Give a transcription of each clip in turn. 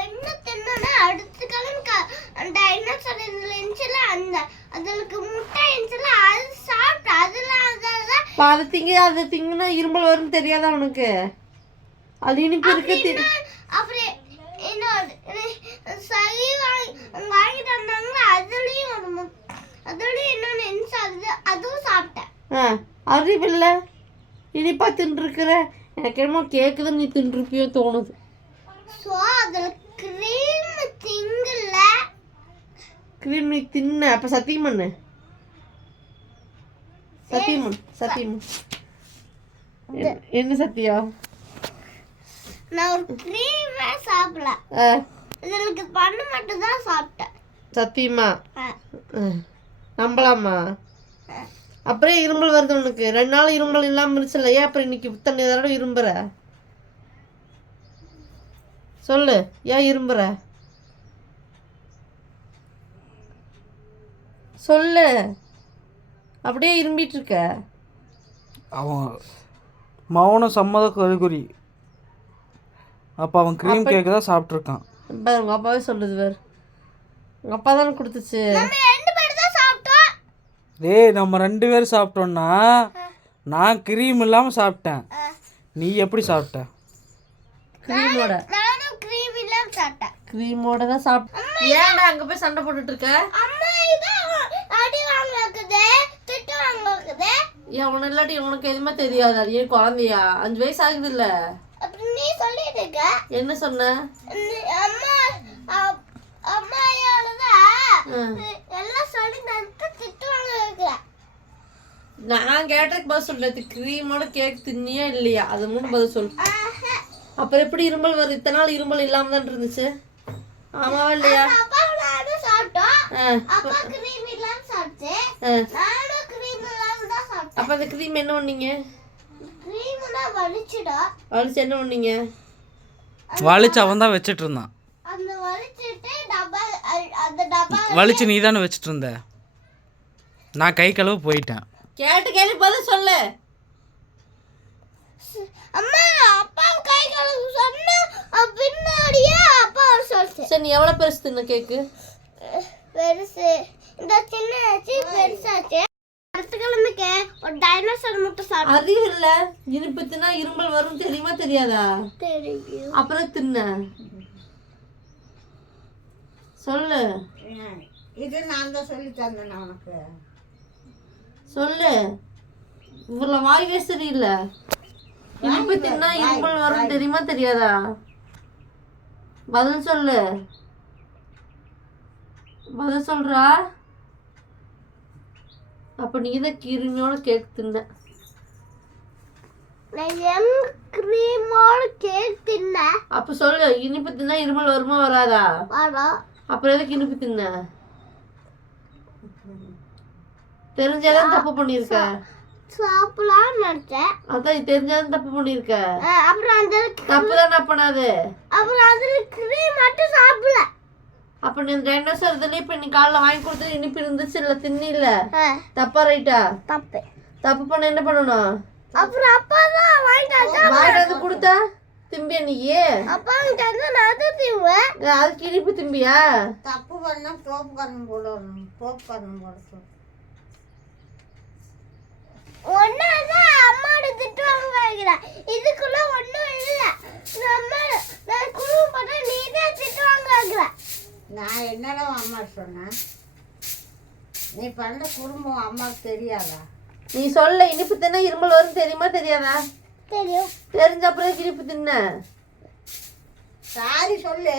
என்ன தின்னா அடுத்த கிழமை டைனோசர் இருந்துச்சுல அந்த அதுக்கு முட்டை இருந்துச்சுல அது சாப்பிட்டு அது திங்கினா இருமல் வரும்னு தெரியாதா உனக்கு? அது இனிப்பு இருக்கு. அப்புறம் இன்னொரு சளி வாங்கிட்டு வந்தாங்க அதுலயும் இன்னொன்னு என்ன அதுவும் சாப்பிட்டேன். அறிவில்ல இனிப்பா தின்றுருக்குற. எனக்கு என்னமோ கேக்குது நீ தின்றுப்பியோ தோணுது. கிரீம் நீ தின்ன அப்ப சத்தியம் பண்ணு. சத்தியம் என்ன சத்தியா? நான் ஒரு கிரீமே சாப்பிடல. இதுக்கு பண்ண மட்டும் தான் சாப்பிட்டேன். சத்தியமா நம்பலாமா? அப்புறம் இருமல் வருது உனக்கு. 2 நாள் இருமல் இல்லாம இருந்துச்சுல்ல, ஏன் அப்புறம் இன்னைக்கு இத்தனை தடவை இரும்புற? சொல்லு, ஏன் இரும்புற? சொல்லு. அப்படியே இரும்பிட்டு இருக்க. அவன் மௌன சம்மத கருகுறி. அப்போ அவன் க்ரீம் கேக் தான் சாப்பிட்ருக்கான். உங்கள் அப்பாவே சொல்லுது வேறு. உங்கள் அப்பா தானே கொடுத்துச்சு. டேய் நம்ம 2 பேரும் சாப்பிட்டோன்னா நான் க்ரீம் இல்லாமல் சாப்பிட்டேன். நீ எப்படி சாப்பிட்ட? க்ரீமோட. நானும் க்ரீம் இல்லாம சாப்பிட்டேன். க்ரீமோட தான் சாப்பிட்டேன். ஏன்டா அங்கே போய் சண்டை போட்டுட்டு இருக்க? அம்மா இத அடி வாங்குது, திட்டு வாங்குது. ஏன் உன இல்லாட்டி உனக்கு எதுவுமே தெரியாதா? நீ குழந்தையா? 5 வயசு ஆகுது இல்ல? நீ சொல்லிட்டு இருக்க. என்ன சொன்ன? அம்மா அம்மாயாலதான் எல்லாம் சொல்லி தந்து திட்டு வாங்குறாங்க. நான் கேட்டதுக்கு பதில் சொல்றது க்ரீமோட கேக் தின்னியா இல்லையா? அது மூணு பதில் சொல்லு. அப்புறம் எப்படி இருமல் வருது? இத்தனை நாள் இருமல் இல்லாம தான் இருந்துச்சு. ஆமாவா இல்லையா? அப்ப அந்த க்ரீம் என்ன பண்ணீங்க? வலிச்சு என்ன பண்ணீங்க? வலிச்சு அவன் தான் வச்சுட்டு இருந்தான். வலிச்சு நீ தானே வச்சுட்டு இருந்த. நான் கை கழுவு போயிட்டேன். கேட்டு கேள்வி பதில் சொல்லு. அம்மா அப்பா கை கழுவு சொன்னா பின்னாடியே அப்பா சொல்லுச்சு. சரி, நீ எவ்வளவு பெருசு தின்ன கேக்கு? பெருசு. இந்த சின்னச்சு பெருசாச்சு. அடுத்த கிழமைக்கு ஒரு டைனோசர் முட்டை சாப்பிட்டு. அறிவு இல்ல. இனிப்பு தின்னா இருமல் வரும் தெரியுமா தெரியாதா? தெரியும். அப்புறம் தின்ன சொல்லு. இது நான் தான் சொல்லி தந்தேன் உனக்கு. சொல்லு. இவர்ல வாய்வே சரியில்லை. இனிப்பு தின்னா இருமல் வரும் தெரியுமா தெரியாதா? பதில் சொல்லு. பதில் சொல்றா? அப்ப நீ தான் கிருமியோட கேக் தின்ன. நான் கிரீமோட கேக் தின்ன. அப்ப சொல்லு, இனிப்பு தின்னா இருமல் வருமா வராதா? வரும். அப்புறம் எதுக்கு இனிப்பு தின்ன? தெரிஞ்சாதான் தப்பு பண்ணிருக்க. சாப்பிடலாம் நினைச்சேன். அதான் தெரிஞ்சாதான் தப்பு பண்ணிருக்க. அப்புறம் அந்த தப்பு தானே பண்ணாது. அப்புறம் அதுல கிரீம் மட்டும் சாப்பிடல. அப்ப நீ டைனோசர் இதுல இப்ப நீ காலைல வாங்கி கொடுத்து இனிப்பு இருந்துச்சு இல்ல, தின்னு இல்ல, தப்பா ரைட்டா? தப்பு. தப்பு பண்ண என்ன பண்ணணும்? அப்புறம் அப்பா தான் வாங்கிட்டு கொடுத்தா திம்பியா நீயே? அப்பா கிட்ட நான் தான் திம்புவேன். அதுக்கு இனிப்பு திம்பியா? தப்பு பண்ணா போப்கார்ன் போடணும். போப்கார்ன் போட ஒன்னாதான் அம்மாவோட திட்டு வாங்குறா. இதுக்குள்ள ஒன்றும் இல்லை. நான் குடும்பம் பண்ண நீ தான் திட்டு வாங்குற. நான் என்னடா அம்மா சொன்னேன்? நீ பண்ண குடும்பம் அம்மாவுக்கு தெரியாதா? நீ சொல்ல இனிப்பு தின்னா இருமல் வரும் தெரியுமா தெரியாதா? தெரியும். தெரிஞ்ச அப்புறம் இனிப்பு தின்ன. சாரி சொல்லு.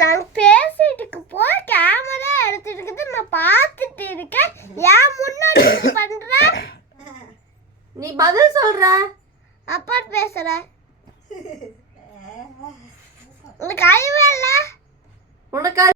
நான் பேசிட்டு போய் கேமரா எடுத்துட்டு இருக்குது. நான் பார்த்துட்டு இருக்கேன். ஏன் முன்னாடி பண்ற? நீ பதில் சொல்ற. அப்பா பேசுற. உனக்கு அறிவே இல்ல. உனக்கு